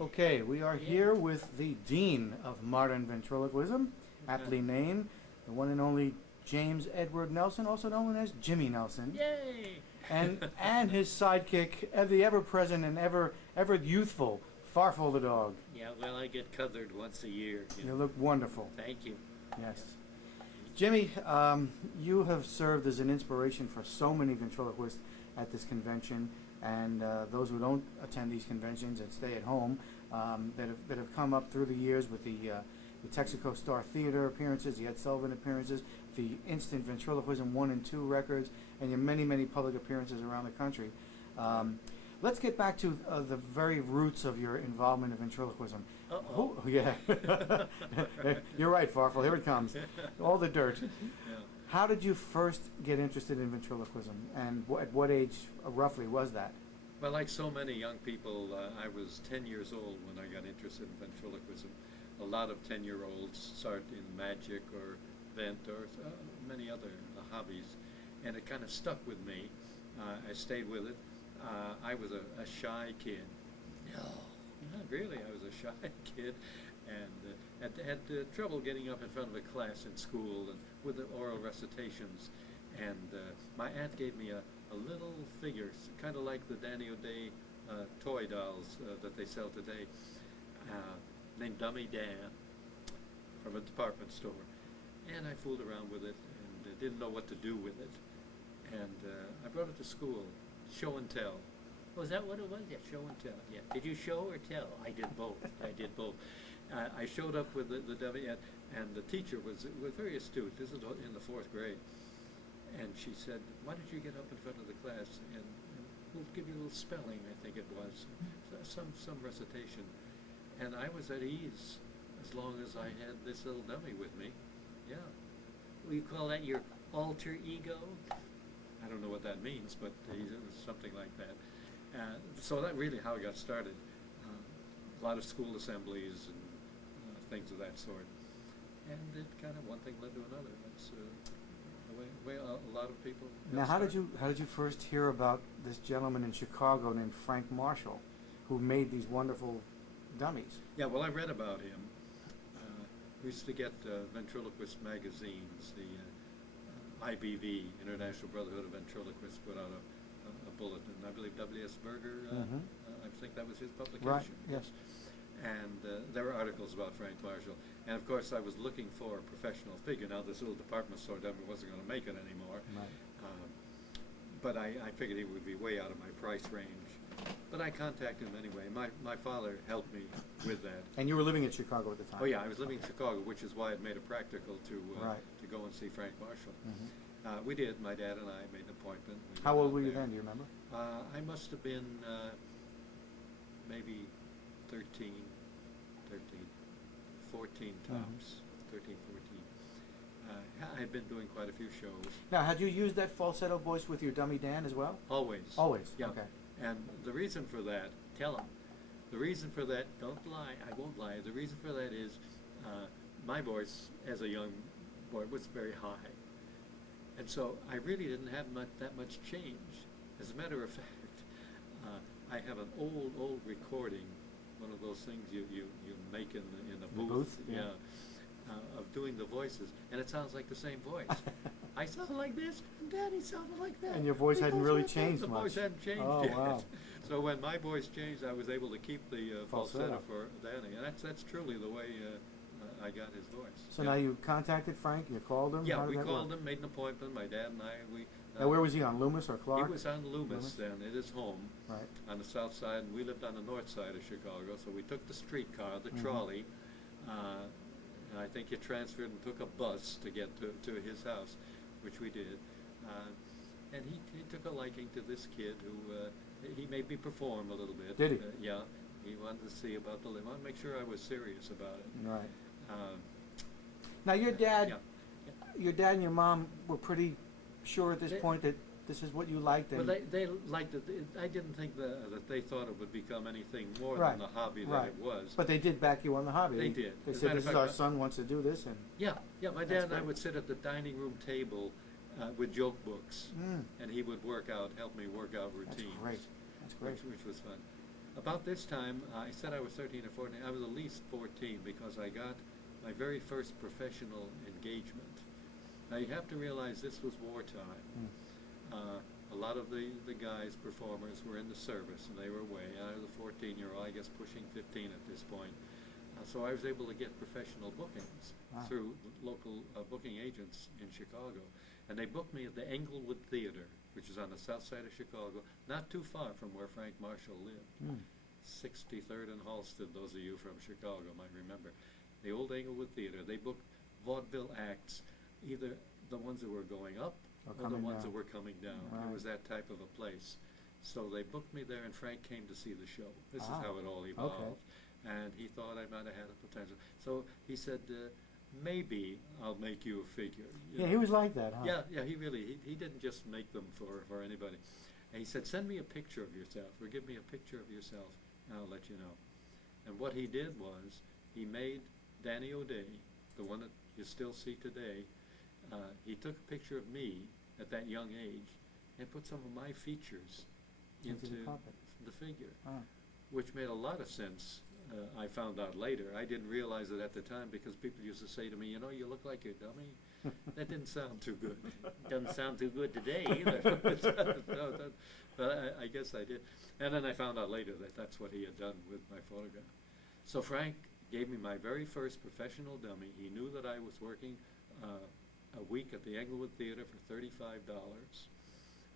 Okay, we are here with the Dean of Modern Ventriloquism, aptly named, the one and only James Edward Nelson, also known as Jimmy Nelson. Yay! And his sidekick, the ever-present and ever youthful Farfel the dog. Yeah, well, I get covered once a year. You look wonderful. Thank you. Yes. Jimmy, you have served as an inspiration for so many ventriloquists at this convention, and those who don't attend these conventions and stay at home, that have come up through the years with the Texaco Star Theater appearances, the Ed Sullivan appearances, the Instant Ventriloquism 1 and 2 records, and your many public appearances around the country. Let's get back to the very roots of your involvement in ventriloquism. Uh-oh. Yeah. You're right, Farfel. Here it comes. All the dirt. Yeah. How did you first get interested in ventriloquism, and at what age roughly was that? Well, like so many young people, I was 10 years old when I got interested in ventriloquism. A lot of 10-year-olds start in magic or vent or many other hobbies, and it kind of stuck with me. I stayed with it. I was a shy kid. No, not really. I was a shy kid, and had trouble getting up in front of a class in school and with the oral recitations. And my aunt gave me a little figure, kind of like the Danny O'Day toy dolls that they sell today, named Dummy Dan, from a department store. And I fooled around with it and didn't know what to do with it. And I brought it to school, show and tell. Was that what it was? Yeah, show and tell. Yeah. Did you show or tell? I did both. I did both. I showed up with the dummy, and the teacher was very astute. This is in the 4th grade. And she said, why don't you get up in front of the class and we'll give you a little spelling, I think it was, some recitation. And I was at ease as long as I had this little dummy with me. Yeah. Will you call that your alter ego? I don't know what that means, but it was something like that. So that really how I got started. A lot of school assemblies and things of that sort. And it kind of one thing led to another. That's the way a lot of people. Now, how did you first hear about this gentleman in Chicago named Frank Marshall, who made these wonderful dummies? Yeah, well, I read about him. We used to get ventriloquist magazines. The IBV, International Brotherhood of Ventriloquists, put out a bulletin. I believe W.S. Berger, I think that was his publication. Right, yes. And there were articles about Frank Marshall. And of course, I was looking for a professional figure. Now, this little department store dummy wasn't going to make it anymore. Right. But I figured he would be way out of my price range. But I contacted him anyway. My father helped me with that. And you were living in Chicago at the time? Oh, yeah, I was living in Chicago, which is why it made it practical to go and see Frank Marshall. Mm-hmm. We did. My dad and I made an appointment. How old were you then, do you remember? I must have been maybe 13, 14 tops, 13, 14. I had been doing quite a few shows. Now, had you used that falsetto voice with your dummy Dan as well? Always. Always? Yeah. Okay. And the reason for that, tell him, the reason for that, don't lie, I won't lie, the reason for that is my voice as a young boy was very high. And so I really didn't have that much change. As a matter of fact, I have an old recording, one of those things you make in the booth, yeah. Of doing the voices, and it sounds like the same voice. I sounded like this, and Daddy sounded like that. And your voice hadn't really changed much. The voice hadn't changed yet. Wow. So when my voice changed, I was able to keep the falsetto for Danny, and that's truly the way I got his voice. So now you contacted Frank, you called him? Yeah, we called him, made an appointment, my dad and I. Now where was he, on Loomis or Clark? He was on Loomis, and at his home, right, on the south side, and we lived on the north side of Chicago, so we took the streetcar, the trolley, and I think he transferred and took a bus to get to his house, which we did. And he took a liking to this kid who, he made me perform a little bit. Did he? Yeah. He wanted to see about the living. I wanted to make sure I was serious about it. Right. Now your dad, your dad and your mom were pretty sure at this point that this is what you liked. Well, they liked it. I didn't think that they thought it would become anything more right, than the hobby that right, it was. But they did back you on the hobby. They did. They said, this is our son wants to do this. And yeah. My dad and I would sit at the dining room table with joke books, and he would help me work out routines. That's great. That's great. Which was fun. About this time, I said I was 13 or 14. I was at least 14 because I got my very first professional engagement. Now you have to realize this was wartime. A lot of the guys, performers, were in the service, and they were away. I was a 14-year-old, I guess pushing 15 at this point. So I was able to get professional bookings through local booking agents in Chicago. And they booked me at the Englewood Theater, which is on the south side of Chicago, not too far from where Frank Marshall lived. 63rd and Halsted, those of you from Chicago might remember. The old Englewood Theater, they booked vaudeville acts, either the ones that were going up or the ones that were coming down. Right. It was that type of a place. So they booked me there, and Frank came to see the show. This is how it all evolved. Okay. And he thought I might have had a potential. So he said, maybe I'll make you a figure. You Yeah, know. he was like that, huh? Yeah, he really, he didn't just make them for anybody. And he said, send me a picture of yourself, or give me a picture of yourself, and I'll let you know. And what he did was, he made Danny O'Day, the one that you still see today, he took a picture of me at that young age and put some of my features into the figure, which made a lot of sense. I found out later. I didn't realize it at the time because people used to say to me, you know, you look like a dummy. That didn't sound too good. Doesn't sound too good today either. But I guess I did. And then I found out later that that's what he had done with my photograph. So Frank gave me my very first professional dummy. He knew that I was working a week at the Englewood Theater for $35.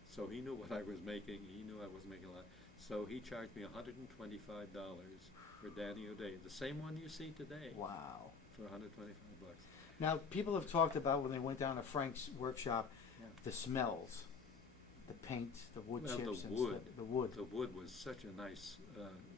So he knew what I was making. He knew I was making a lot. So he charged me $125 for Danny O'Day, the same one you see today. Wow. For $125. Now, people have talked about when they went down to Frank's workshop, the smells, the paint, the wood chips, the and wood. the wood. The wood was such a nice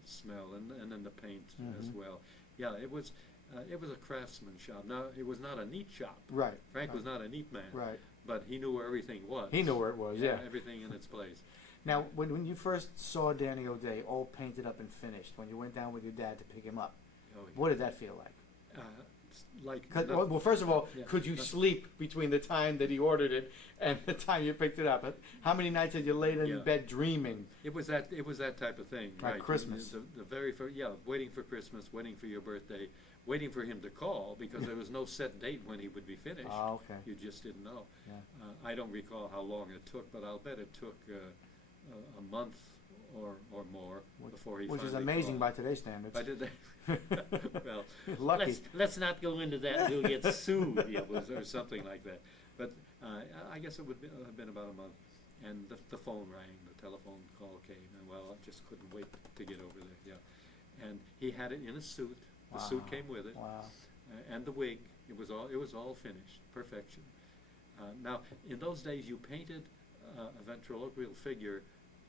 smell, and then the paint as well. Yeah, it was a craftsman shop. Now, it was not a neat shop. Right. Frank was not a neat man. Right. But he knew where everything was. He knew where it was, yeah. Everything in its place. Now, when you first saw Danny O'Day all painted up and finished, when you went down with your dad to pick him up, what did that feel like? Well, first of all, could you sleep between the time that he ordered it and the time you picked it up? How many nights had you laid in bed dreaming? It was that type of thing, like right? Christmas. The very first, waiting for Christmas, waiting for your birthday, waiting for him to call because there was no set date when he would be finished. Oh, okay. You just didn't know. Yeah. I don't recall how long it took, but I'll bet it took a month or more before he. Which is finally amazing called. by today's standards. By today, well, lucky. Let's not go into that. We'll get sued, or something like that. But I guess it would have been about a month, and the phone rang, the telephone call came, and well, I just couldn't wait to get over there. Yeah, and he had it in a suit. The suit came with it, and the wig. It was all finished, perfection. Now, in those days, you painted a ventriloquial figure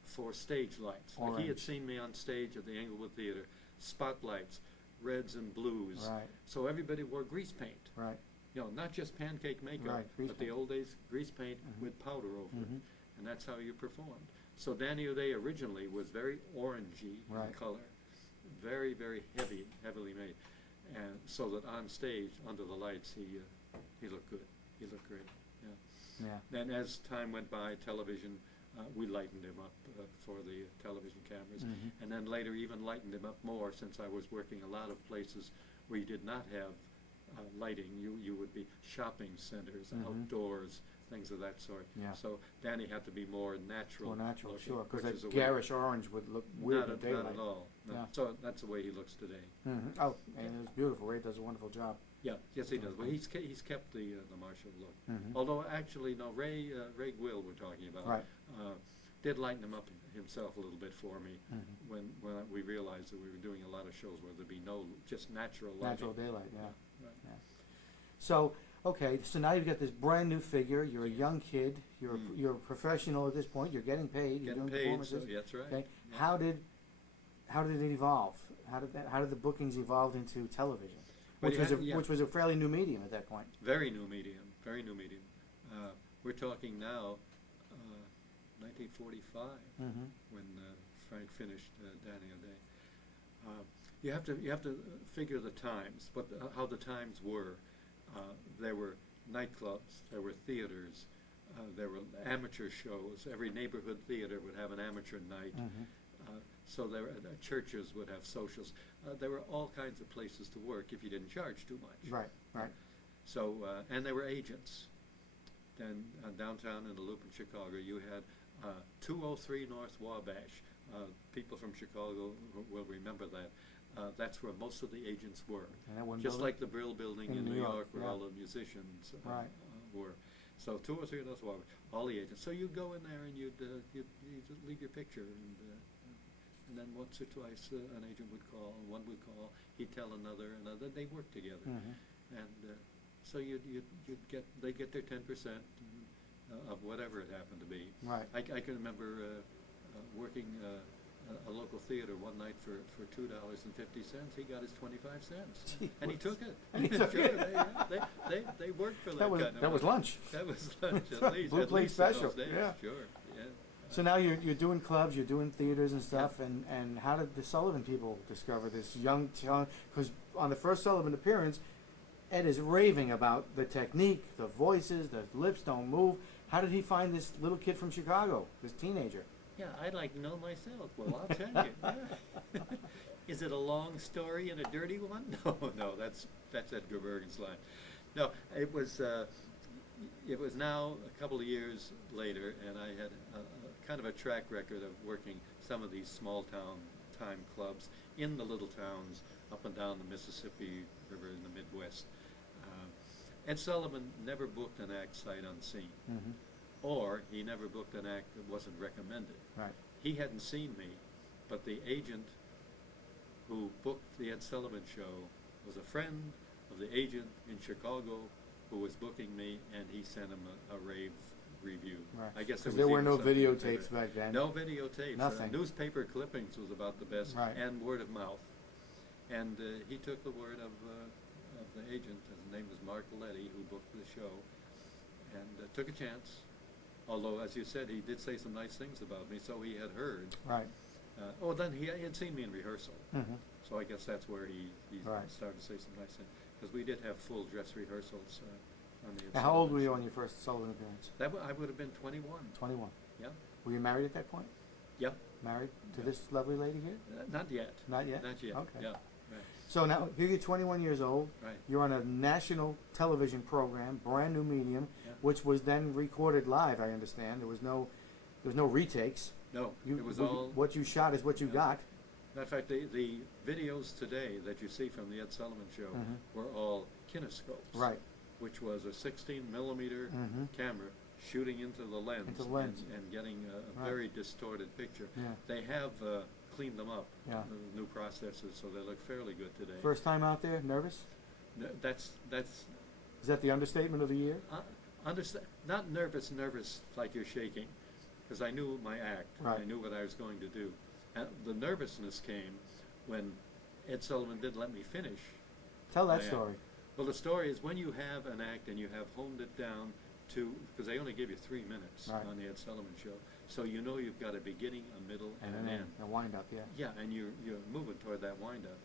for stage lights. Like he had seen me on stage at the Englewood Theater, spotlights, reds and blues. Right. So everybody wore grease paint. Right. You know, not just pancake makeup, but the old days grease paint with powder over it, and that's how you performed. So Danny O'Day originally was very orangey in color, very, very heavily made, and so that on stage under the lights he looked good. He looked great. Yeah. Then as time went by, television. We lightened him up for the television cameras, and then later even lightened him up more since I was working a lot of places where you did not have lighting. You would be shopping centers, outdoors, things of that sort. Yeah. So Danny had to be more natural. More natural, looking, sure, because that garish orange would look weird in daylight. Not at all. No. Yeah. So that's the way he looks today. Oh, and it's beautiful. Ray does a wonderful job. Yeah, yes he does. Well, he's kept the Marshall look. Although actually, no, Ray Gwill we're talking about did lighten him up himself a little bit for me when we realized that we were doing a lot of shows where there'd be no just natural lighting. Natural daylight, So okay, so now you've got this brand new figure. You're a young kid. You're a professional at this point. You're getting paid. You're doing performances. So that's right. Okay. Yeah. How did it evolve? How did the bookings evolve into television? Which was a fairly new medium at that point. Very new medium. We're talking now, 1945, when Frank finished Danny O'Day. You have to figure the times, how the times were. There were nightclubs, there were theaters, there were amateur shows. Every neighborhood theater would have an amateur night. So churches would have socials. There were all kinds of places to work if you didn't charge too much. Right, right. So, and there were agents. Then downtown in the Loop in Chicago, you had 203 North Wabash. People from Chicago will remember that. That's where most of the agents were. And that one Just building? like the Brill Building in New York, where yeah. all the musicians Right. were. So 203 North Wabash, all the agents. So you'd go in there and you'd leave your picture, and then once or twice an agent would call, one would call, he'd tell another, they worked together. Mm-hmm. And so they'd get their 10% of whatever it happened to be. Right. I can remember working a local theater one night for $2.50. He got his 25 cents, and he took it. And he took Sure, it. they worked for that. That was kind of that was money. lunch. That was lunch at least. Blue at plate least in special. those days. Yeah. Sure. Yeah. So now you're doing clubs, you're doing theaters and stuff, and how did the Sullivan people discover this young talent? Because on the first Sullivan appearance, Ed is raving about the technique, the voices, the lips don't move. How did he find this little kid from Chicago, this teenager? Yeah, I'd like to know myself. Well, I'll tell you. Yeah. Is it a long story and a dirty one? No, that's Edgar Bergen's line. No, it was now a couple of years later, and I had a kind of a track record of working some of these small time clubs in the little towns up and down the Mississippi River in the Midwest. Ed Sullivan never booked an act sight unseen. Mm-hmm. Or he never booked an act that wasn't recommended. Right. He hadn't seen me, but the agent who booked the Ed Sullivan show was a friend of the agent in Chicago who was booking me, and he sent him a rave review. Right. I guess Because there were even no something videotapes back then. No videotapes. Nothing. Newspaper clippings was about the best, Right. and word of mouth. And he took the word of the agent. His name was Mark Letty, who booked the show, and took a chance. Although, as you said, he did say some nice things about me, so he had heard. Right. Then he had seen me in rehearsal. Mm-hmm. So I guess that's where he Right. started to say some nice things. Because we did have full dress rehearsals on the Now, how old were you on your first Sullivan appearance? I would have been 21. 21. Yeah. Were you married at that point? Yeah. Married to Yeah. this lovely lady here? Not yet. Not yet? Not yet. Okay. Yeah. Right. So now, here you're 21 years old. Right. You're on a national television program, brand new medium, Yeah. which was then recorded live, I understand. There was no retakes. No, You, it was what, all. what you shot is what you Yeah. got. Matter of fact, the videos today that you see from the Ed Sullivan Show Mhm. were all kinescopes. Right. Which was a 16 millimeter Mhm. camera shooting into the lens, Into the lens. And getting a Right. very distorted picture. Yeah. They have cleaned them up, Yeah. new processes, so they look fairly good today. First time out there, nervous? That's Is that the understatement of the year? not nervous like you're shaking, because I knew my act. Right. I knew what I was going to do. The nervousness came when Ed Sullivan didn't let me finish. Tell that my act. story. Well, the story is when you have an act and you have honed it down to, because they only give you 3 minutes Right. on the Ed Sullivan Show, so you know you've got a beginning, a middle, and an end. A wind up, yeah. Yeah, and you're moving toward that wind-up.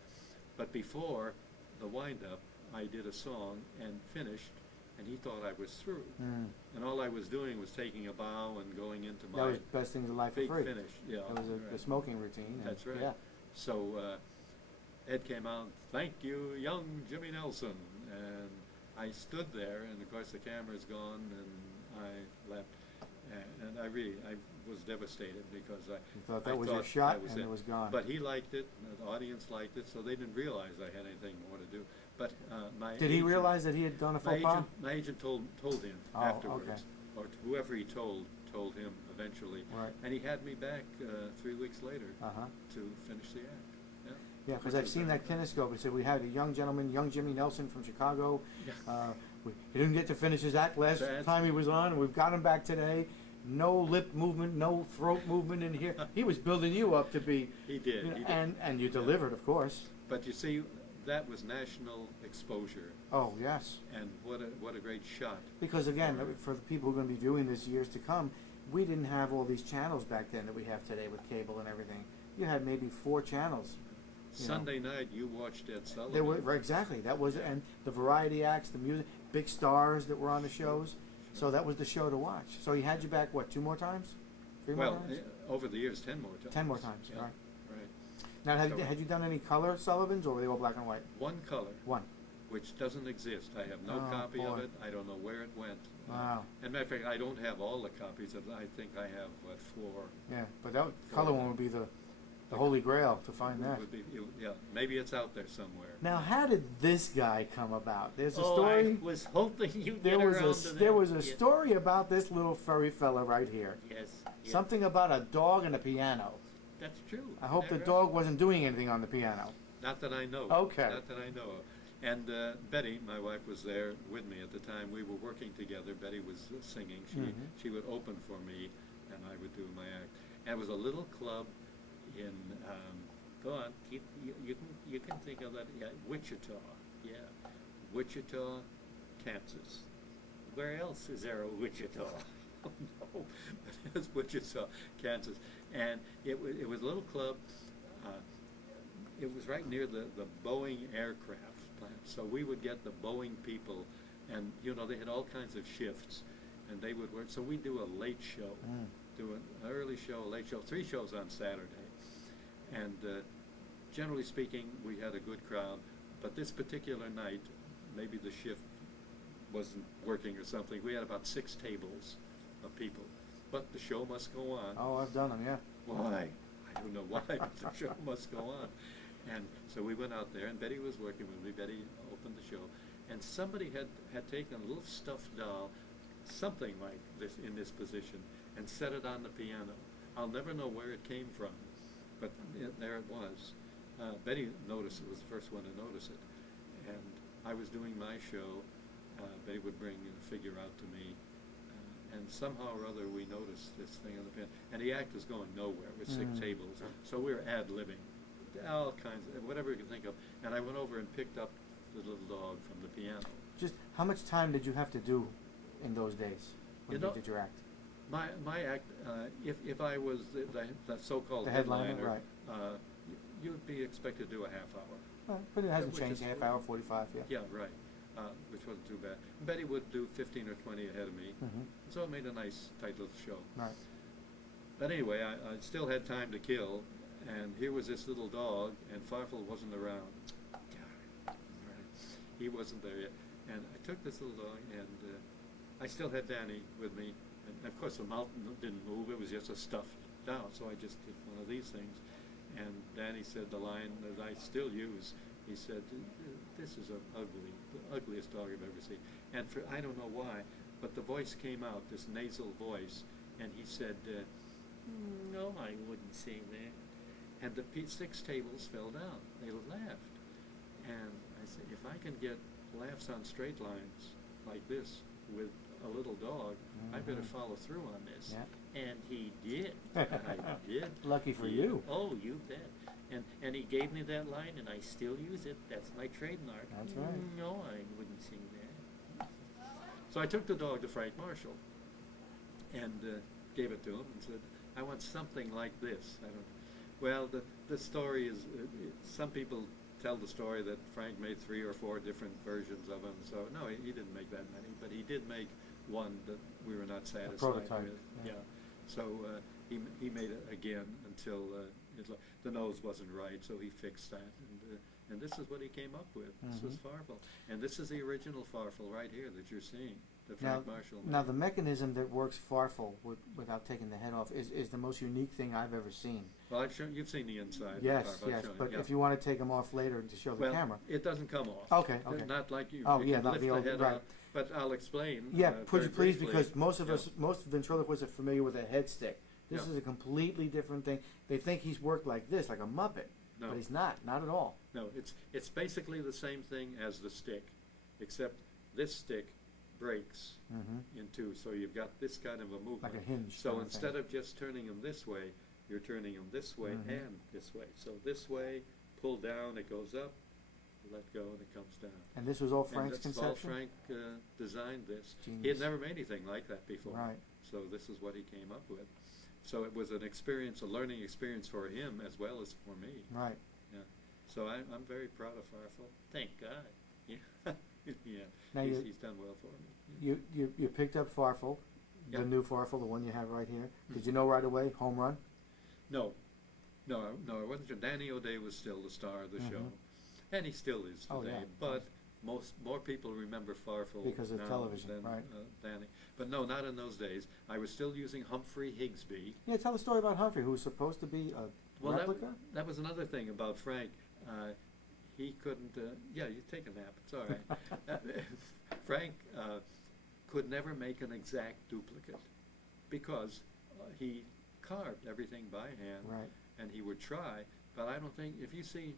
But before the wind-up, I did a song and finished, and he thought I was through. Mm. And all I was doing was taking a bow and going into That my was best things in life for big free. finish. Yeah, That was the right. smoking routine. and- That's right. Yeah. So Ed came out, "Thank you, young Jimmy Nelson," and I stood there, and of course the camera's gone, and I left, and I was devastated because You thought that I was your thought shot, that was and it. it was gone. But he liked it, and the audience liked it, so they didn't realize I had anything more to do. But my Did he agent- realize that he had done a faux pas? my agent told him Oh, afterwards, okay. or whoever he told him eventually, Right. and he had me back 3 weeks later Uh-huh. to finish the act. Yeah, because Which I've was seen very that fun. kinescope. It said we had a young gentleman, young Jimmy Nelson from Chicago. Yeah. He didn't get to finish his act last That's- time he was on, and we've got him back today. No lip movement, no throat movement in here. He was building you up to be, He did. you know, He did. and you delivered, of course. But you see, that was national exposure, Oh, yes. and what a great shot. Because again, for the people who are going to be viewing this years to come, we didn't have all these channels back then that we have today with cable and everything. You had maybe 4 channels. You know. Sunday night, you watched Ed Sullivan. There were right, exactly that was, and the variety acts, the music, big stars that were on the shows. So that was the show to watch. So he had you back what, 2 more times? 3 more Well, times? over the years, 10 more times. 10 more times, Yeah, right. right. Now, So- had you done any color Sullivans, or were they all black and white? One color, One. which doesn't exist. I have no Oh, copy of boy. it. I don't know where it went. Wow. As a matter of fact, I don't have all the copies of it. I think I have, 4. Yeah, but that color one would be the holy grail to find that. Would be, yeah, maybe it's out there somewhere. Now, how did this guy come about? There's a Oh, story. I was hoping you'd There get was around to that. there was a Yeah. story about this little furry fella right here. Yes. yes. Something about a dog and a piano. That's true. I hope the Isn't that dog wasn't doing anything on the piano. Not that I know. Okay. Not that I know of. And Betty, my wife, was there with me at the time. We were working together. Betty was singing. She would open for me, and I would do my act. And it was a little club in. Go on. You can think of that. Yeah, Wichita. Yeah, Wichita, Kansas. Where else is there a Wichita? Oh, no, it was Wichita, Kansas, and it was a little club. It was right near the Boeing aircraft plant, so we would get the Boeing people, and they had all kinds of shifts, and they would work. So we'd do a late show, do an early show, a late show, 3 shows on Saturday, and generally speaking, we had a good crowd. But this particular night, maybe the shift wasn't working or something. We had about 6 tables of people, but the show must go on. Oh, I've done them, yeah. Why? I don't know why, but the show must go on. And so we went out there, and Betty was working with me. Betty opened the show, and somebody had taken a little stuffed doll, something like this in this position, and set it on the piano. I'll never know where it came from, but there it was. Betty noticed it, was the first one to notice it. And I was doing my show. Betty would bring a figure out to me, and somehow or other we noticed this thing on the piano. And the act was going nowhere with 6 tables, so we were ad-libbing, all kinds of, whatever you can think of. And I went over and picked up the little dog from the piano. Just how much time did you have to do in those days when you You know, did your act? My act, if I was the so-called The headliner, right. You'd be expected to do a half hour. But it hasn't which changed. is- Half hour, 45, yeah. Yeah, right, which wasn't too bad. Betty would do 15 or 20 ahead of me, so it made a nice, tight little show. Right. But anyway, I still had time to kill, and here was this little dog, and Farfel wasn't around. Darn. Right. He wasn't there yet. And I took this little dog, and I still had Danny with me. And of course, the mouth didn't move. It was just a stuffed doll, so I just did one of these things. And Danny said the line that I still use. He said, "This is the ugliest dog I've ever seen." And I don't know why, but the voice came out, this nasal voice, and he said, No, I wouldn't say that. and the 6 tables fell down. They laughed. And I said, if I can get laughs on straight lines like this with a little dog, I better follow through on this. Yeah. And he did. I did. Lucky for He- you. Oh, you bet. And he gave me that line, and I still use it. That's my trademark. That's right. No, I wouldn't sing that. So I took the dog to Frank Marshall and gave it to him and said, I want something like this. I don't. Well, the story is, some people tell the story that Frank made 3 or 4 different versions of them. So no, he didn't make that many, but he did make one that we were not satisfied prototype, with. yeah. So he made it again until the nose wasn't right, so he fixed that, and this is what he came up with. This was Farfel, and this is the original Farfel right here that you're seeing, that Frank Marshall made. Now the mechanism that works Farfel without taking the head off is the most unique thing I've ever seen. Well, you've seen the inside. Yes, Farfel. I've yes, shown it, but yeah. if you want to take them off later to show the Well, camera. it doesn't come off. Okay, okay. Not like you. Oh, You yeah, can not lift the old- head right. out, but I'll explain. Yeah, could you very please, briefly. because most of Yeah. us, most ventriloquists are familiar with a head stick. This Yeah. is a completely different thing. They think he's worked like this, like a Muppet, No. but he's not at all. No, it's basically the same thing as the stick, except this stick breaks in 2, so you've got this kind of a movement. Like a hinge So kind of instead thing. of just turning them this way, you're turning them this way and this way. So this way, pull down, it goes up, let go, and it comes down. And this was all Frank's and that's all conception? Frank designed this. He Genius. had never made anything like that before. Right. So this is what he came up with. So it was an experience, a learning experience for him as well as for me. Right. Yeah. So I'm very proud of Farfel. Thank God. Yeah. Yeah. Now He's done well for me. Yeah. You picked up Farfel. Yeah. The new Farfel, the one you have right here. Did you know right away, home run? No, it wasn't sure. Danny O'Day was still the star of the show, and he still is today. Oh, yeah. But more people remember Farfel Because of now television, than right. Danny. But no, not in those days. I was still using Humphrey Higsby. Yeah, tell the story about Humphrey, who was supposed to be a Well, replica. that was another thing about Frank. He couldn't. Yeah, you take a nap. It's all right. Frank could never make an exact duplicate because he carved everything by hand, Right. and he would try. But I don't think if you see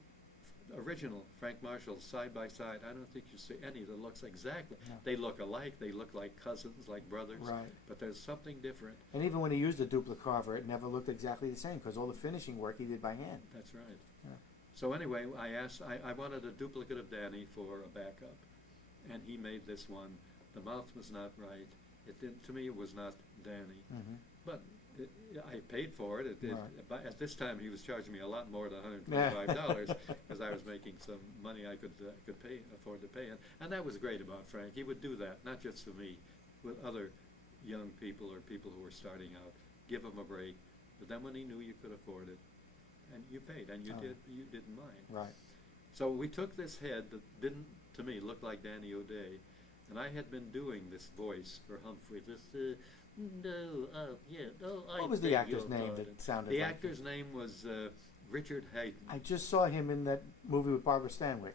original Frank Marshall side by side, I don't think you see any that looks exactly. No. They look alike. They look like cousins, like brothers. Right. But there's something different. And even when he used the duplicate carver, it never looked exactly the same because all the finishing work he did by hand. That's right. Yeah. So anyway, I wanted a duplicate of Danny for a backup, and he made this one. The mouth was not right. It didn't. To me, it was not Danny. Mm-hmm. But I paid for it. But at this time, he was charging me a lot more than $125 because I was making some money I could afford to pay. And that was great about Frank. He would do that, not just for me, with other young people or people who were starting out. Give them a break. But then when he knew you could afford it, and you paid, and you didn't mind. Right. So we took this head that didn't, to me, look like Danny O'Day, and I had been doing this voice for Humphrey. What was the actor's name that sounded The like actor's name was Richard Hayden. I just saw him in that movie with Barbara Stanwyck,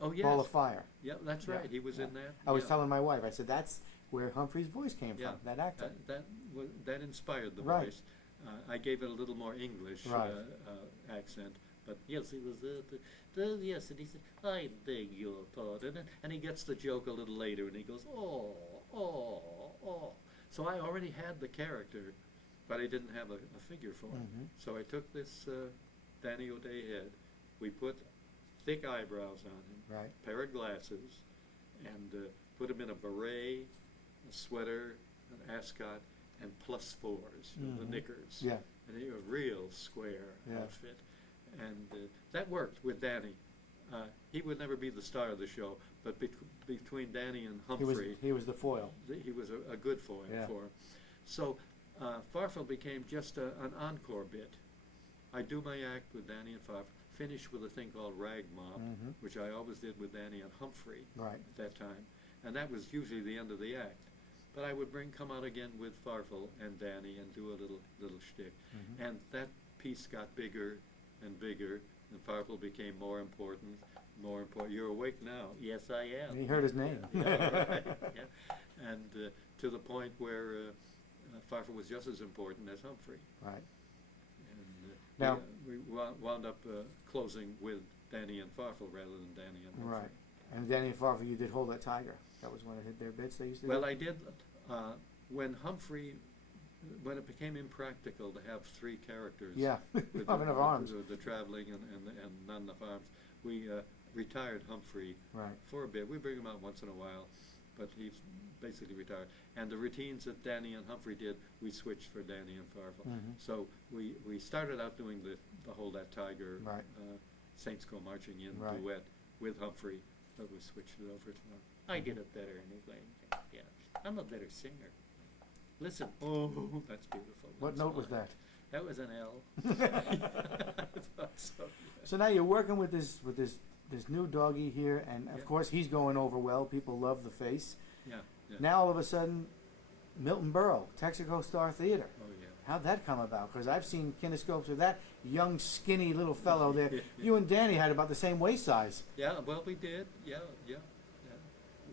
Oh, yes. Ball of Fire. Yeah, that's right. Yeah, He was yeah. in that. I was Yeah. telling my wife, I said, that's where Humphrey's voice came Yeah. from, that actor. That inspired the Right. voice. I gave it a little more English Right. accent, but yes, he was yes, and he said, "I beg your pardon," and he gets the joke a little later, and he goes, "Oh." So I already had the character, but I didn't have a figure for it. Mhm. So I took this Danny O'Day head. We put thick eyebrows on him, Right. pair of glasses, and put him in a beret, a sweater, an ascot, and +4s, the Mhm. knickers. Yeah. And a real square Yeah. outfit. And that worked with Danny. He would never be the star of the show, but between Danny and Humphrey, He was the foil. he was a good foil Yeah. for him. So Farfel became just an encore bit. I do my act with Danny and Farfel, finish with a thing called Rag Mop, Mhm. which I always did with Danny and Humphrey Right. at that time. And that was usually the end of the act. But I would come out again with Farfel and Danny and do a little shtick. Mhm. And that piece got bigger and bigger, and Farfel became more important. You're awake now. Yes, I am. He heard his name. Yeah, right. Yeah. And to the point where Farfel was just as important as Humphrey. Right. And Now- we wound up closing with Danny and Farfel rather than Danny and Humphrey. Right. And Danny and Farfel, you did Hold That Tiger. That was one of their bits they used to Well, do? I did, when it became impractical to have 3 characters. Yeah, with not enough arms. The traveling and not enough arms, we retired Humphrey Right. for a bit. We bring him out once in a while, but he's basically retired. And the routines that Danny and Humphrey did, we switched for Danny and Farfel. Mhm. So we started out doing the Hold That Tiger, Right. Saints Go Marching In Right. duet with Humphrey, but we switched it over to I did it better anyway. Yeah, I'm a better singer. Listen, oh, that's beautiful. What That's note was fine. that? That was an L. So, So now you're working with this new doggy here, and of Yeah. course he's going over well. People love the face. yeah. Now all of a sudden, Milton Berle, Texaco Star Theater. Oh, yeah. How'd that come about? Because I've seen kinescopes of that young, skinny little fellow there. You and Danny had about the same waist size. Yeah, well, we did. Yeah.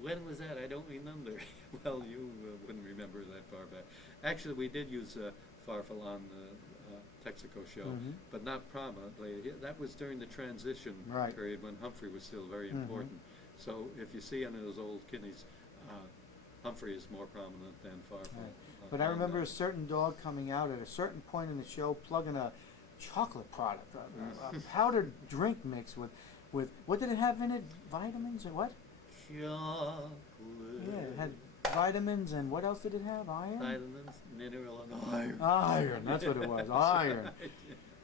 When was that? I don't remember. Well, you wouldn't remember that far back. Actually, we did use Farfel on the Texaco show, Mhm. but not prominently. That was during the transition Right. period when Humphrey was still very Mhm. important. So if you see any of those old kidneys, Humphrey is more prominent than Farfel. Right. But I remember a certain dog coming out at a certain point in the show, plugging a chocolate product, a powdered drink mix with what did it have in it? Vitamins or what? Chocolate. Yeah, it had vitamins and what else did it have? Iron? Vitamins, mineral, and iron. Iron, that's what it was, iron.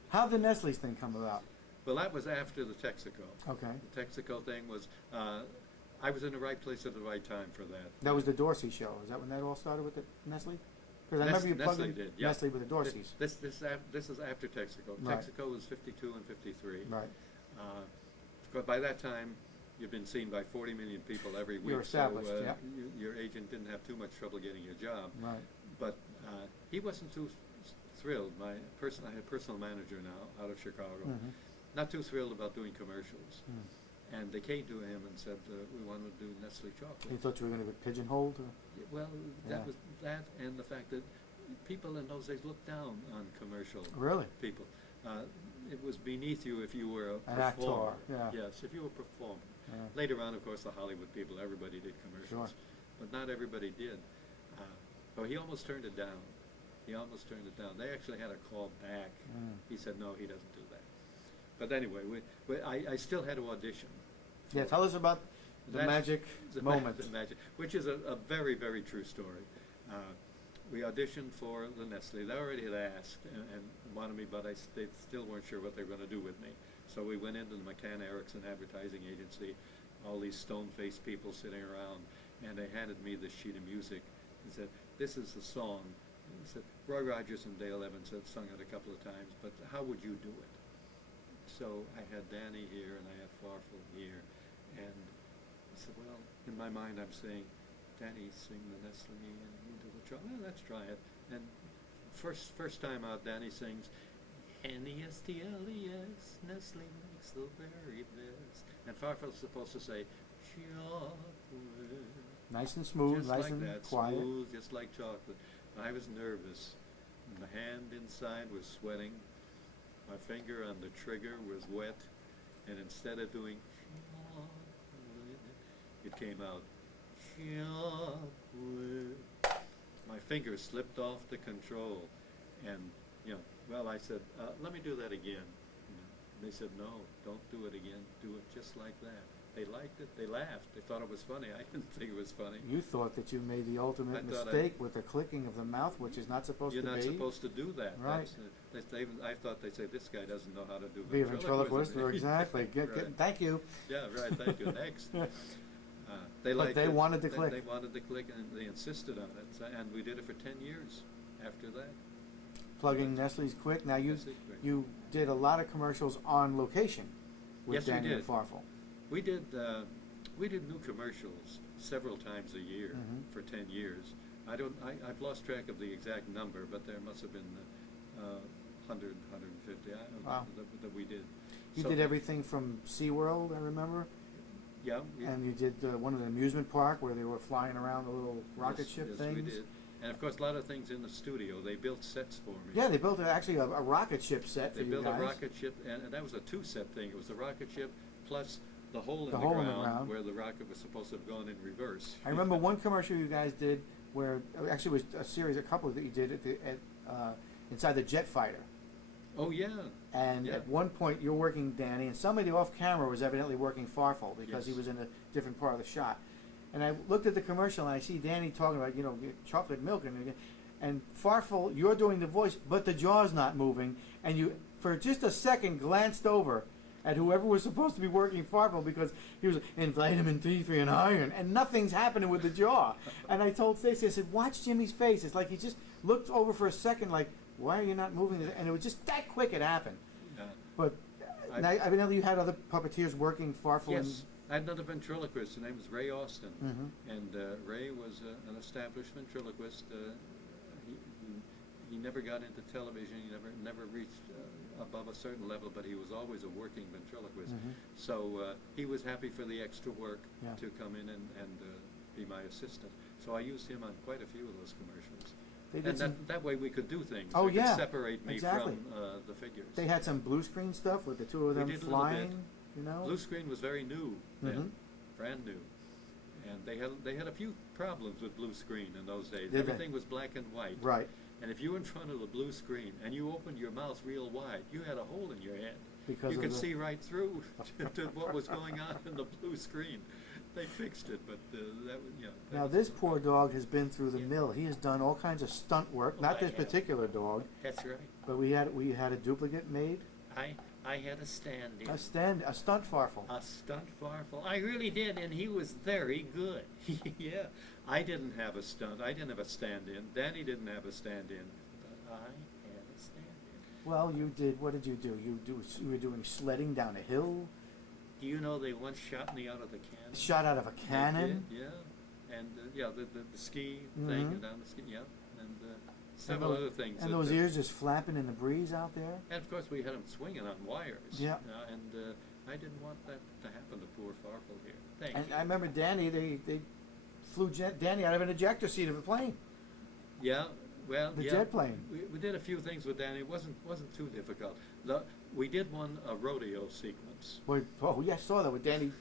How'd the Nestle's thing come about? Well, that was after the Texaco. Okay. The Texaco thing was, I was in the right place at the right time for that. That was the Dorsey show. Is that when that all started with the Nestle? Because I remember you plugged Nestle in did, yeah. Nestle with the Dorseys. This is after Texaco. Right. Texaco was 52 and 53. Right. But by that time, you've been seen by 40 million people every week. You're established, so yeah. Your agent didn't have too much trouble getting your job. Right. But he wasn't too thrilled. I had a personal manager now out of Chicago. Mhm. Not too thrilled about doing commercials. Mm. And they came to him and said, we want to do Nestle chocolate. You thought you were going to get pigeonholed? Or? Yeah, well, Yeah. that was that, and the fact that people in those days looked down on commercial Really? people. It was beneath you if you were a An performer. actor, yeah. Yes, if you were a performer. Yeah. Later on, of course, the Hollywood people, everybody did commercials. Sure. But not everybody did. So he almost turned it down. He almost turned it down. They actually had a call back. Mm. He said, no, he doesn't do that. But anyway, I still had to audition. Yeah, tell us about the That's magic moment. The magic, which is a very, very true story. We auditioned for the Nestle. They already had asked and wanted me, but they still weren't sure what they were going to do with me. So we went into the McCann Erickson advertising agency, all these stone-faced people sitting around, and they handed me this sheet of music and said, this is the song. And he said, Roy Rogers and Dale Evans had sung it a couple of times, but how would you do it? So I had Danny here and I had Farfel here, and I said, well, in my mind I'm saying, Danny, sing the Nestle and you do the chocolate. Well, let's try it. And first time out, Danny sings, N-E-S-T-L-E-S, Nestle makes the very best. And Farfel's supposed to say, chocolate. Nice and smooth, Just nice like and that, quiet. smooth, just like chocolate. I was nervous. My hand inside was sweating. My finger on the trigger was wet. And instead of doing chocolate, it came out chocolate. My finger slipped off the control. And, well, I said, let me do that again. And they said, no, don't do it again. Do it just like that. They liked it. They laughed. They thought it was funny. I didn't think it was funny. You thought that you made the ultimate I thought mistake with the clicking of the mouth, which is not supposed You're to be. not supposed to do that. Right. I thought they'd say, this guy doesn't know how to do Be a ventriloquist, or exactly. Right. Thank you. Yeah, right, thank you. Next. They But liked they it. wanted to click. They wanted to click, and they insisted on it. And we did it for 10 years after that. Plugging Nestle's quick. Now Nestle's Quick. you did a lot of commercials on location with Yes, we Danny and did. Farfel. We did new commercials several times a year Mhm. for 10 years. I've lost track of the exact number, but there must have been 100, 150 Wow. that we did. You So- did everything from SeaWorld, I remember, Yeah. and you did one of the amusement park where they were flying around the little rocket ship yes, things. we did. And of course, a lot of things in the studio. They built sets for me. Yeah, they built actually a rocket ship set They for you built guys. a rocket ship, and that was a two-set thing. It was the rocket ship plus the hole in The the hole in the ground ground. where the rocket was supposed to have gone in reverse. I remember one commercial you guys did where actually it was a couple that you did inside the jet fighter. Oh yeah. And Yeah. at one point you're working Danny, and somebody off camera was evidently working Farfel because he Yes. was in a different part of the shot. And I looked at the commercial and I see Danny talking about chocolate milk and Farfel, you're doing the voice, but the jaw's not moving, and you for just a second glanced over at whoever was supposed to be working Farfel because he was in vitamin D3 and iron, and nothing's happening with the jaw. And I told Stacey, I said, watch Jimmy's face. It's like he just looked over for a second, like, why are you not moving? And it was just that quick it happened. Yeah. But I evidently you had other puppeteers working Farfel. Yes. I had another ventriloquist. His name was Ray Austin, Mhm. and Ray was an established ventriloquist. He never got into television. He never reached above a certain level, but he was always a working ventriloquist. Mhm. So he was happy for the extra work Yeah. to come in and be my assistant. So I used him on quite a few of those commercials. They did And some, that way we could do things. Oh, They yeah, could separate me exactly. from the figures. they had some blue screen stuff with the two of We them did a little bit. flying. Blue screen was very new then, Mhm. brand new, and they had a few problems with blue screen in those days. Did they? Everything was black and white, Right. and if you were in front of the blue screen and you opened your mouth real wide, you had a hole in your head. Because You of could the- see right through to what was going on in the blue screen. They fixed it, but that was that Now was this the poor problem. dog has been through the Yeah. mill. He has done all kinds of stunt work. Oh, Not I this have. particular dog, That's right. but we had a duplicate made. I had a stand-in. A stunt Farfel. A stunt Farfel. I really did, and he was very good. Yeah. I didn't have a stunt. I didn't have a stand-in. Danny didn't have a stand-in. But I had a stand-in. Well, you did. What did you do? You were doing sledding down a hill. Do you know they once shot me out of the cannon? Shot out of a They cannon. did, yeah. And yeah, the ski Mhm. thing down the ski, yeah, and several other things. And that- those ears just flapping in the breeze out there. And of course, we had them swinging on wires. Yeah. And I didn't want that to happen to poor Farfel here. Thank And you. I remember Danny. They flew Danny out of an ejector seat of a plane. Yeah, well, The yeah. jet plane. We did a few things with Danny. It wasn't too difficult. We did a rodeo sequence. Boy, oh yeah, I saw that with Danny.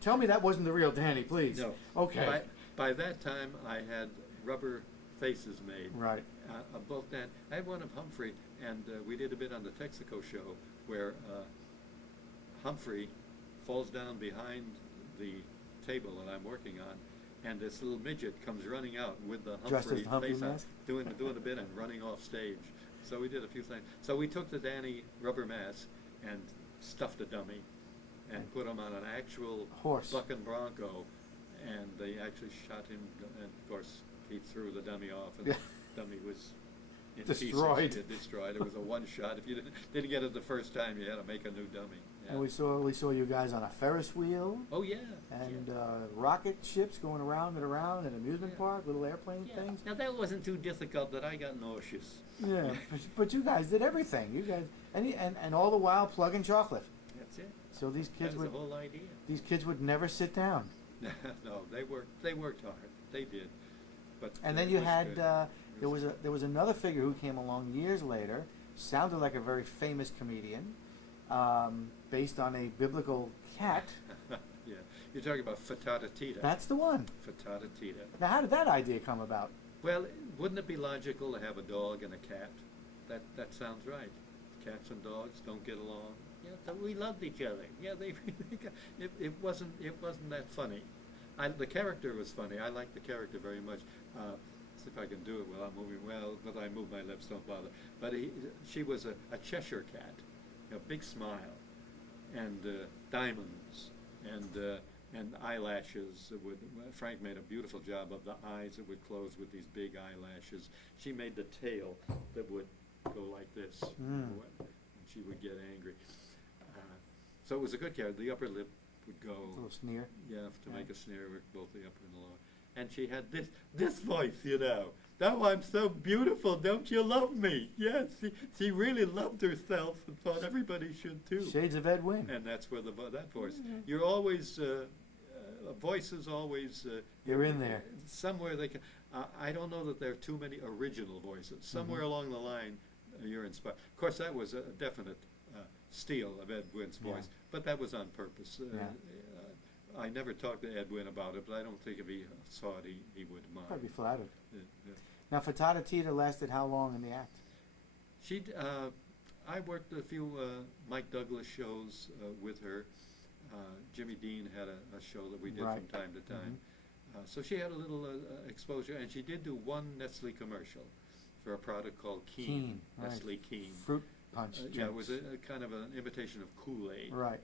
Tell me that wasn't the real Danny, please. No. Okay. By that time, I had rubber faces made. Right. Of both Dan. I had one of Humphrey, and we did a bit on the Texaco show where Humphrey falls down behind the table that I'm working on, and this little midget comes running out with the Dressed as Humphrey the Humphrey face on, mask? doing a bit and running off stage. So we did a few things. So we took the Danny rubber mask and stuffed a dummy and put him on an actual Horse. bucking bronco, and they actually shot him, and of course he threw the dummy off, and Yeah. the dummy was in Destroyed. pieces. Yeah, destroyed. It was a one shot. If you didn't get it the first time, you had to make a new dummy. Yeah. And we saw you guys on a Ferris wheel Oh yeah. and yeah. rocket ships going around and around an amusement Yeah. park, little airplane Yeah. things. Now that wasn't too difficult, but I got nauseous. Yeah, but you guys did everything. You guys and all the while plugging chocolate. That's it. So these That kids was would the whole idea. never sit down. No, they worked hard. They did. But And then it you was had good. there was another figure who came along years later, sounded like a very famous comedian, based on a biblical cat. Yeah, you're talking about Fatata Tita. That's the one. Fatata Tita. Now, how did that idea come about? Well, wouldn't it be logical to have a dog and a cat? That sounds right. Cats and dogs don't get along. Yeah, so we loved each other. Yeah, they really got, it wasn't that funny. The character was funny. I liked the character very much. See if I can do it without moving. Well, but I move my lips, don't bother. But she was a Cheshire cat, a big smile, and diamonds, and eyelashes. Frank made a beautiful job of the eyes that would close with these big eyelashes. She made the tail that would go like this, and she would get angry. So it was a good character. The upper lip would go. A little sneer. Yeah, to Yeah. make a sneer with both the upper and the lower. And she had this voice, you know. Now I'm so beautiful, don't you love me? Yes, she really loved herself and thought everybody should too. Shades of Ed Wynn. And that's where that voice. You're always, a voice is always. You're in there. Somewhere they can. I don't know that there are too many original voices. Somewhere along the line, you're inspired. Of course, that was a definite steal of Ed Wynn's Yeah. voice, but that was on purpose. Yeah. I never talked to Ed Wynn about it, but I don't think if he saw it, he would mind. Probably flattered. Yeah. Now, Fatata Tita lasted how long in the act? I worked a few Mike Douglas shows with her. Jimmy Dean had a show that we did Right. from time to time. So she had a little exposure, and she did do one Nestle commercial for a product called Keen. right. Nestle Keen. Fruit punch. Yeah, it was drinks. a kind of an imitation of Kool-Aid. Right.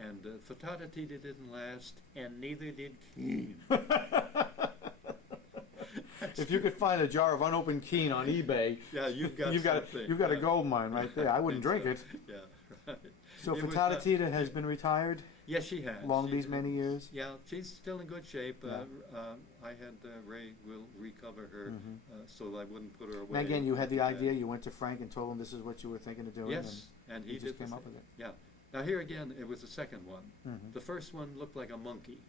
And Fatata Tita didn't last. And neither did Keen. If you could find a jar of unopened Keen on eBay, Yeah, you've got something. you've got a Yeah. gold mine right there. I wouldn't drink it. Yeah, right. So It was, Fatata Tita has been retired Yes, she has. long She- these many years. Yeah, she's still in good shape. Yeah. I had Ray will recover her Mhm. so I wouldn't put her away. And again, you had the Yeah. idea. You went to Frank and told him this is what you were thinking of doing. Yes, and he he just did the came up same. with it. Yeah. Now here again, it was the second one. Mhm. The first one looked like a monkey.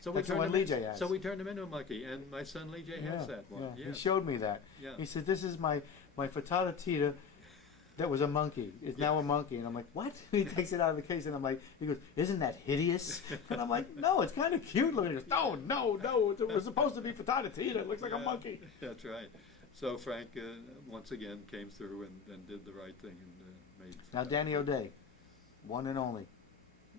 So That's the turned one him Lee J in- has. So we turned him into a monkey, and my son Lee J has that one. Yeah. Yeah. He showed me that. Yeah. He said, "This is my Fatata Tita that was a monkey. It's now a monkey." And I'm like, "What?" He takes it out of the case, and I'm like, he goes, "Isn't that hideous?" And I'm like, "No, it's kind of cute looking." He goes, "No, it was supposed to be Fatata Tita. It looks like a Yeah, monkey." That's right. So Frank once again came through and did the right thing and made. Now Danny O'Day, one and only,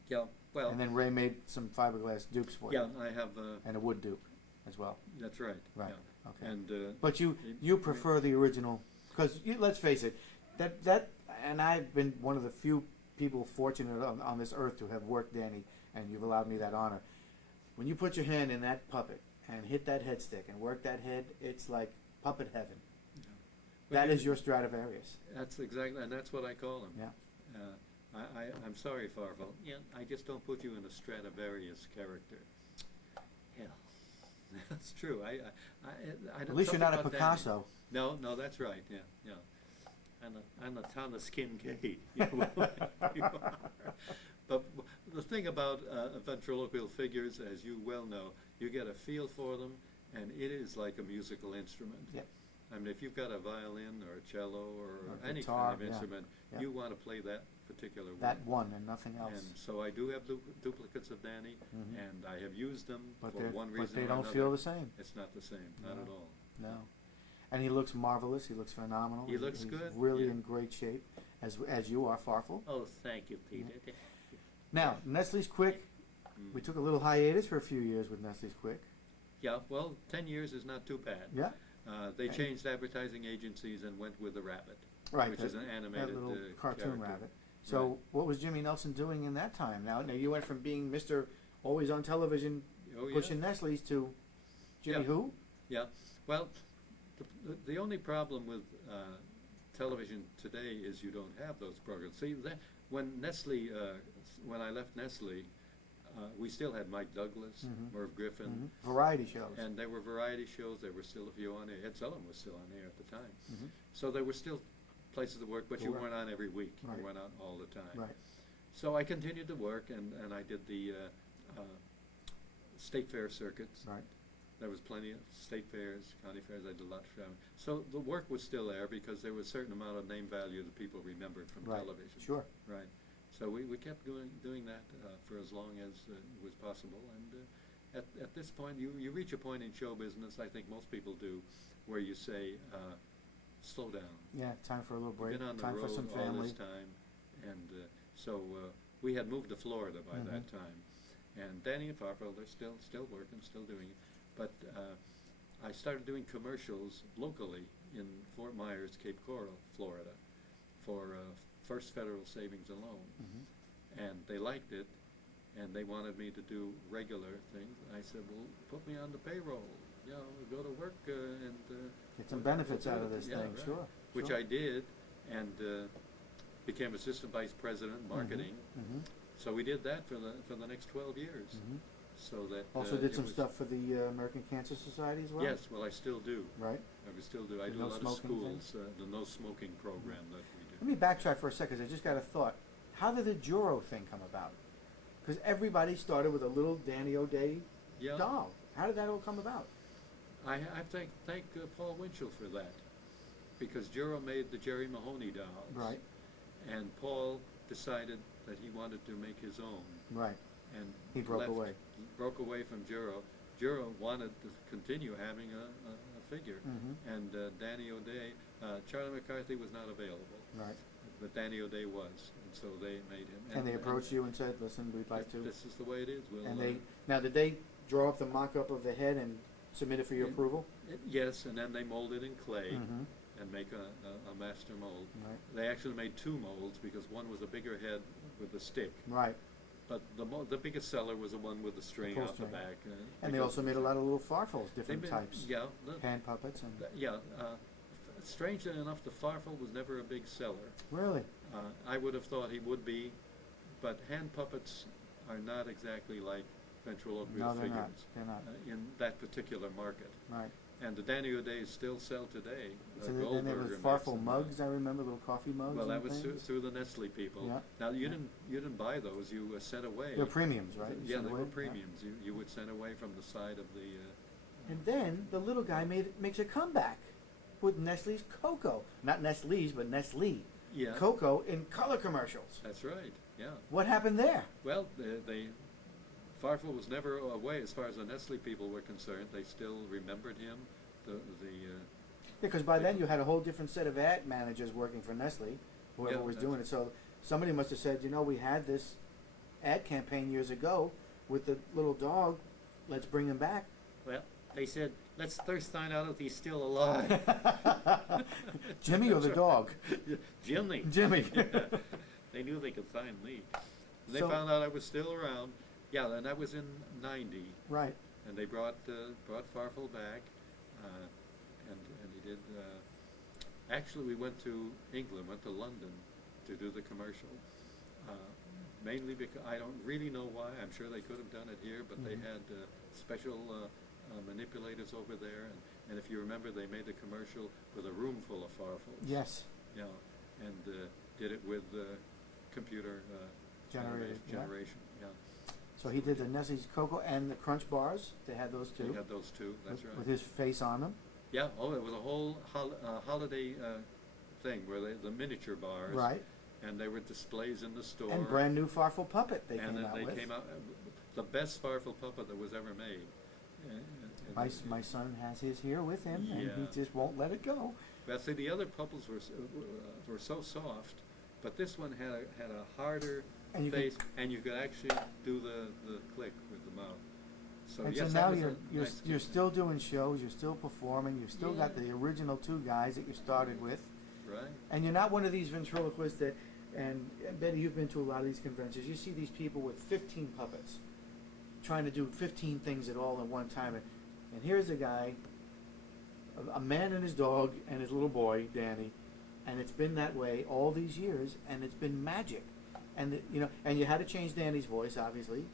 Yeah. Well. and then Ray made some fiberglass dupes for yeah, you, I have. and a wood dupe as well. That's right. Right. Yeah. Okay. And. But you prefer the original because let's face it, that and I've been one of the few people fortunate on this earth to have worked Danny, and you've allowed me that honor. When you put your hand in that puppet and hit that head stick and work that head, it's like puppet heaven. Well, That is your Stradivarius. That's exactly, and that's what I call him. Yeah. I'm sorry, Farfel. Yeah, I just don't put you in a Stradivarius character. Hell, that's true. I At least you're not a Picasso. No, that's right. Yeah, yeah. I'm a Thomas Kincaid. You are. But the thing about ventriloquial figures, as you well know, you get a feel for them, and it is like a musical instrument. Yep. I mean, if you've got a violin or a cello or any guitar, kind of instrument, yeah. you want to play that particular That one. one and nothing else. And so I do have duplicates of Danny, Mhm. and I have used them But for one reason but they or don't another. feel the same. It's not the same, not No. at all. No. And he looks marvelous. He looks phenomenal. He looks He's good, really yeah. in great shape, as you are, Farfel. Oh, thank you, Peter. Now, Nestle's Quick. Mm. We took a little hiatus for a few years with Nestle's Quick. Yeah, well, 10 years is not too bad. Yeah. They And- changed advertising agencies and went with the rabbit, Right. which that- is an animated that little cartoon character. rabbit. So, Right. what was Jimmy Nelson doing in that time? Now you went from being Mr. Always on television, Oh, yeah. pushing Nestle's to Jimmy Yeah. who? Yeah, well, the only problem with television today is you don't have those programs. See, when Nestle, when I left Nestle, we still had Mike Douglas, Mhm. Merv Griffin, Variety shows. and there were variety shows. There were still a few on air. Ed Sullivan was still on air at the time. Mhm. So there were still places to work, but you Work. weren't on every week. Right. You weren't on all the time. Right. So I continued to work, and I did the state fair circuits. Right. There was plenty of state fairs, county fairs. I did a lot of traveling. So the work was still there because there was a certain amount of name value that people remembered from Right. television. Sure. Right. So we kept doing that for as long as it was possible. And at this point, you reach a point in show business, I think most people do, where you say, slow down. Yeah. Time for a little break. Been on the Time for road some all family. this time, and so we had moved to Florida by that Mhm. time, and Danny and Farfel, they're still working, still doing it, but I started doing commercials locally in Fort Myers, Cape Coral, Florida, for First Federal Savings and Loan, Mhm. and they liked it, and they wanted me to do regular things. I said, well, put me on the payroll, you know, go to work and Get some benefits we'll out do of it." this Yeah, thing. right. Sure. Which sure. I did, and became assistant vice president marketing. Mhm. So we did that for the next 12 years. Mhm. So that Also it did some was- stuff for the American Cancer Society as well. Yes, well, I still do. Right. I still do. I The do no a lot of smoking thing? schools, the no smoking program that we Let do. me backtrack for a second, 'cause I just got a thought. How did the Juro thing come about? Because everybody started with a little Danny O'Day Yeah, doll. How did that all come about? I thank Paul Winchell for that, because Juro made the Jerry Mahoney dolls. Right. And Paul decided that he wanted to make his own. Right. And He broke away. Broke away from Juro. Juro wanted to continue having a figure, Mhm. and Danny O'Day, Charlie McCarthy was not available, Right. but Danny O'Day was, and so they made him. And they approached you and said, "Listen, we'd like to." This is the way it is. We'll, And they now did they draw up the mock-up of the head and submit it for your Yeah. approval? Yes, and then they mold it in clay Mhm. and make a master mold. Right. They actually made two molds because one was a bigger head with a stick, Right. but the biggest seller was the one with the string full out the string. back. And they because- also made a lot of little Farfels, they different made- types. Yeah, Hand puppets and yeah. Strangely enough, the Farfel was never a big seller. really. I would have thought he would be, but hand puppets are not exactly like ventriloquial No, they're figures not. They're not. in that particular market. Right. And the Danny O'Days still sell today. So then there was makes Farfel them. mugs. I remember little coffee mugs. Well, and that was things. through the Nestle people. Yeah. Now you Yeah. didn't buy those. You sent away. They're premiums, right? You Yeah, send they away? were premiums. You would send away from the side of the. And then the little guy makes a comeback with Nestle's Cocoa. Not Nestle's, but Nestle. Yeah. Cocoa in color commercials. That's right. Yeah. What happened there? Well, Farfel was never away as far as the Nestle people were concerned. They still remembered him. Because by then you had a whole different set of ad managers working for Nestle, whoever Yeah, was that's- doing it. So somebody must have said, we had this ad campaign years ago with the little dog. Let's bring him back. Well, They said, let's first find out if he's still alive. Jimmy or the dog? Jimmy. Jimmy. They knew they could find me. And they So- found out I was still around. Yeah, and that was in '90. Right. And they brought Farfel back, and he did. Actually, we went to England, went to London to do the commercial. Mainly because I don't really know why. I'm sure they could have done it here, but they had special manipulators over there. And if you remember, they made the commercial with a room full of Farfels. Yes. You know, and did it with computer Generated, yeah. generation. Yeah. So he did the Nestle's Cocoa and the Crunch bars. They had those two. They had those two. That's right. With his face on them. Yeah. Oh, it was a whole holiday thing where the miniature bars. Right. And they were displays in the store. And brand new Farfel puppet they and came then out they with. came out the best Farfel puppet that was ever made. My son has his here with him, and he Yeah. just won't let it go. Well, see, the other puppets were so soft, but this one had a harder And you face, and you could actually do the click with the mouth. So And yes, so that now was you're a you're nice you're touch. still doing shows. You're still performing. You've still got Yeah. the original two guys that you started with, Right. and you're not one of these ventriloquists that. And Betty, you've been to a lot of these conventions. You see these people with 15 puppets, trying to do 15 things at all at one time. And here's a guy, a man and his dog and his little boy, Danny, and it's been that way all these years, and it's been magic. And and you had to change Danny's voice, obviously.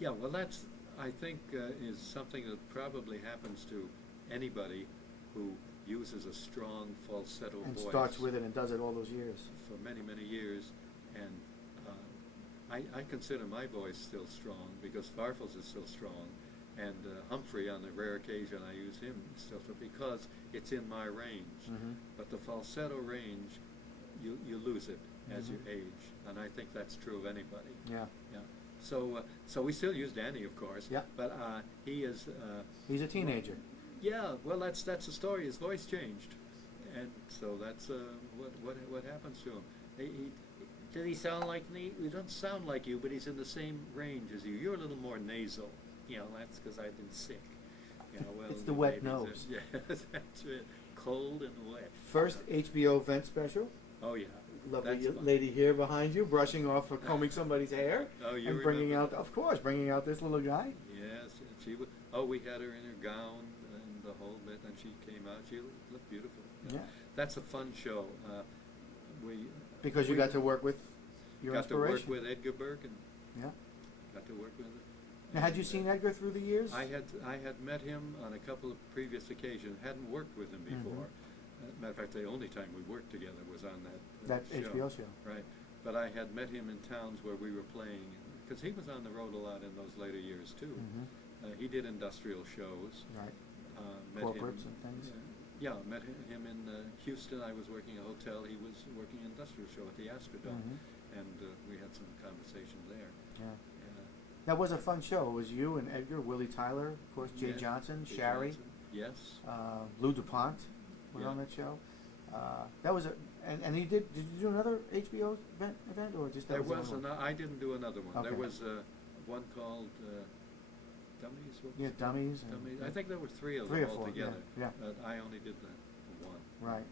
Yeah, well, that's, I think, is something that probably happens to anybody who uses a strong falsetto And voice. starts with it and does it all those years. For many, many years. And I consider my voice still strong because Farfel's is still strong. And Humphrey, on the rare occasion I use him still, because it's in my range. Mm-hmm. But the falsetto range, you lose it as you Mhm. age. And I think that's true of anybody. Yeah. Yeah. So we still use Danny, of course. Yeah. But he is. He's a teenager. Yeah. Well, that's the story. His voice changed, and so that's what happens to him. Does he sound like me? He doesn't sound like you, but he's in the same range as you. You're a little more nasal. You know, that's because I've been sick. You know, well, It's the wet maybe nose. Yes, that's it. Cold and wet. First HBO vent special. Oh yeah. Lovely That's fun. lady here behind you, brushing off or combing somebody's hair, Oh, you and bringing remember. out, of course, bringing out this little guy. Yes, and she was. Oh, we had her in her gown and the whole bit, and she came out. She looked beautiful. Yeah. That's a fun show. We Because you we got to work with your got inspiration. to work with Edgar Bergen. Yeah. Got to work with it. Now, had you And, seen Edgar through the years? I had met him on a couple of previous occasions. Hadn't worked with him before. Matter of fact, the only time we worked together was on that That HBO show. Right. But I had met him in towns where we were playing, because he was on the road a lot in those later years too. Mhm. He did industrial shows. Right. Met Corporates him, and things. Yeah, met him in Houston. I was working a hotel. He was working an industrial show at the Astrodome, Mhm. and we had some conversation there. Yeah. Uh, That was a fun show. It was you and Edgar, Willie Tyler, of course, Jay yeah, Johnson, Jay Shari, Johnson. Yes. Lou DuPont was Yeah. on that show. That was and he did you do another HBO event or just that There was the was only one? I didn't do another one. There Okay. was one called Dummies. What was Yeah, it? Dummies. And, Dummies. I think there were three of Three them or four, altogether. yeah, But I only did the one. Right.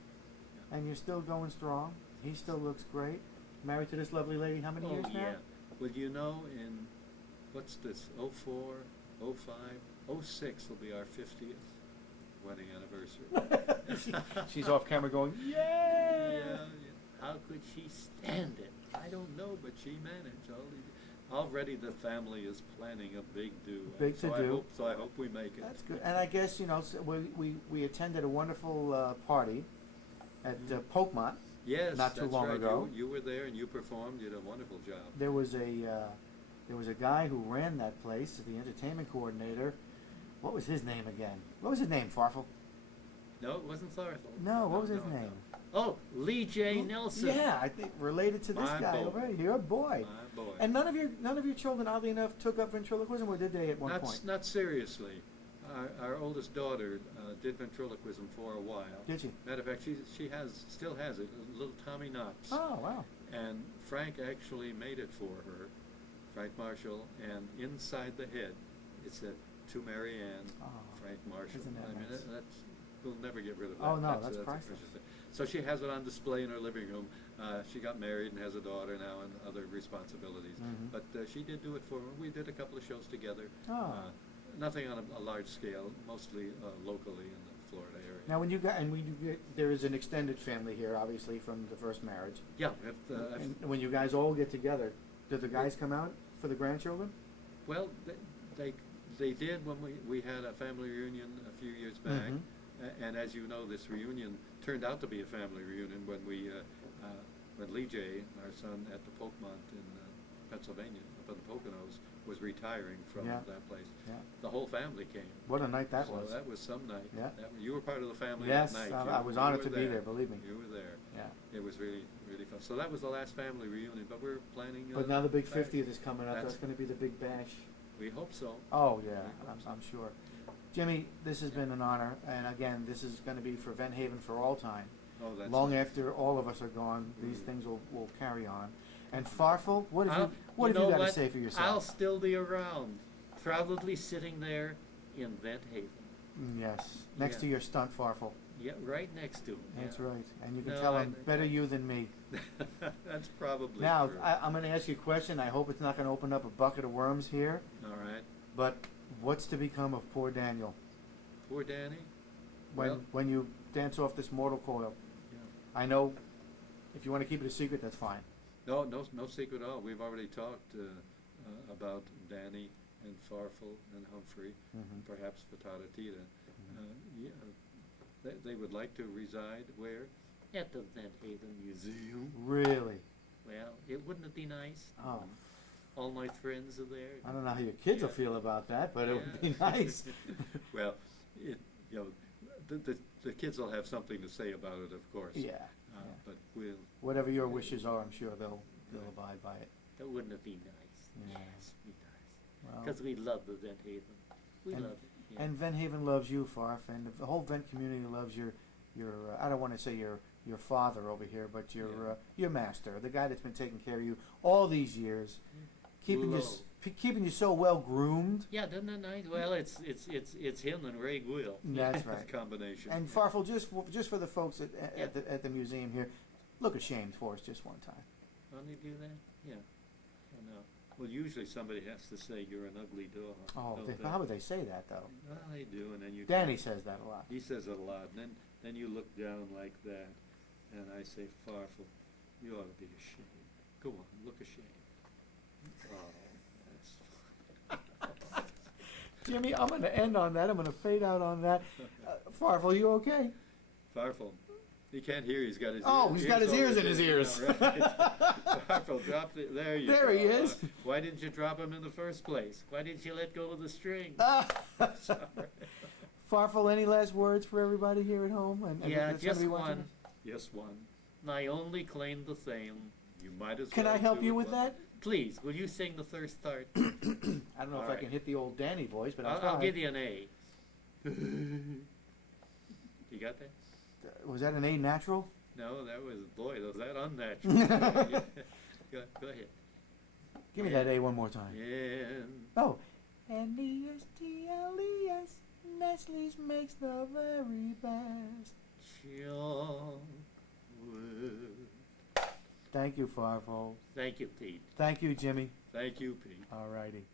Yeah. And you're still going strong. He still looks great. Married to this lovely lady how many Oh, years now? yeah. Well, you know, in, what's this, 04, 05, 06 will be our 50th wedding anniversary. She's off camera going, Yeah, yeah. yeah. How could she stand it? I don't know, but she managed. Already the family is planning a big do. Big so to-do. I hope we make it. That's good. And I guess, we attended a wonderful party at Polkmont. Yes, not too that's long right. ago. You were there and you performed. You did a wonderful job. There was a guy who ran that place, the entertainment coordinator. What was his name again? What was his name, Farfel? No, it wasn't Farfel. No, what was his no, name? Oh, Lee J. Nelson. Yeah, I think related to this My guy boy. over here. Your boy. My boy. And none of your children, oddly enough, took up ventriloquism, or did they at one point? Not seriously. Our oldest daughter did ventriloquism for a while. Did she? Matter of fact, she still has it, little Tommy Knox. Oh, wow. And Frank actually made it for her, Frank Marshall, and inside the head, it's a to Mary Ann, Oh, Frank Marshall. isn't that I mean, nice? that's, we'll never get rid of that. Oh, no, that's a priceless. precious thing. So she has it on display in her living room. She got married and has a daughter now and other responsibilities. Mhm. But she did do it for her. We did a couple of shows together. Oh. Nothing on a large scale, mostly locally in the Florida area. Now, when you got, and there is an extended family here, obviously, from the first marriage. Yeah, And when you guys all get together, do the guys come out for the grandchildren? well, they did when we had a family reunion a few years back. Mhm. And as you know, this reunion turned out to be a family reunion when when Lee J, our son at the Polkmont in Pennsylvania, up in the Poconos, was retiring from Yeah. that place. Yeah. The whole family came. What a night that So was. that was some night. Yeah. You were part of the family Yes, that night. I was You honored were to be there, believe me. You were there. Yeah. It was really, really fun. So that was the last family reunion, but we're planning. But now the big back. 50th is coming up. That's- That's going to be the big bash. We hope so. Oh, yeah, We hope so. I'm sure. Jimmy, this has been an honor, and again, this is going to be for Vent Haven for all time. Oh, that's Long nice. after all of us are gone, these Mm. things will carry on. And Farfel, what have I'll- you what have know you got what? to say for I'll yourself? still be around, proudly sitting there in Vent Haven. Yes, next Yeah. to your stunt Farfel. Yeah, right next to him. That's yeah. right, and you can No, tell I- him better you than me. That's probably Now, true. I'm going to ask you a question. I hope it's not going to open up a bucket of worms here. All right. But what's to become of poor Daniel Poor Danny. when Well- when you dance off this mortal coil? Yeah. I know. If you want to keep it a secret, that's fine. No secret at all. We've already talked about Danny and Farfel and Humphrey, Mhm. perhaps Fatata Tita. Yeah, they would like to reside where? At the Vent Haven Museum. Really? Well, wouldn't it be nice? Oh, All my friends are there. I don't know how your kids will Yeah. feel about that, but it would be Yeah. nice. Well, the kids will have something to say about it, of course. Yeah. Uh, yeah. But we'll. Whatever your wishes are, I'm sure they'll abide by it. That wouldn't it be nice? Yeah. Yes, be nice. Well, Because we love the Vent Haven. We And- love it. Yeah. and Vent Haven loves you, Farf, and the whole Vent community loves your I don't want to say your father over here, but your master, the guy that's been taking care of you all these years, keeping you Love. keeping you so well groomed. Yeah, isn't that nice? Well, it's him and Ray Guil. That's Yeah, right. combination. And yeah. Farfel, just for the folks at Yeah. the museum here, look ashamed for us just one time. Don't they do that? Yeah. I know. Well, usually somebody has to say you're an ugly dog. Oh, don't they? how would they say that though? Well, they do, and then you. Danny says that a lot. He says it a lot, and then you look down like that, and I say, Farfel, you ought to be ashamed. Go on, look ashamed. Oh, that's. Jimmy, I'm going to end on that. I'm going to fade out on that. Farfel, you okay? Farfel. He can't hear. He's got his. Oh, he's got his over ears in his there. ears. Right. Farfel, drop it. There you There go. he is. Why didn't you drop him in the first place? Why didn't you let go of the string? Sorry. Farfel, any last words for everybody here at home? And Yeah, that's gonna just be watching one. us? Just one. I only claim the same. You might as Can well. I help do you it with well. that? Please, will you sing the first part? I don't know if All I right. can hit the old Danny voice, but I'll I'll try. give you an A. You got that? Was that an A natural? No, that was that unnatural. Go ahead. Give me that A one more time. And Oh. Nestles, Nestle's makes the very best. chocolate. Thank you, Farfel. Thank you, Pete. Thank you, Jimmy. Thank you, Pete. All righty.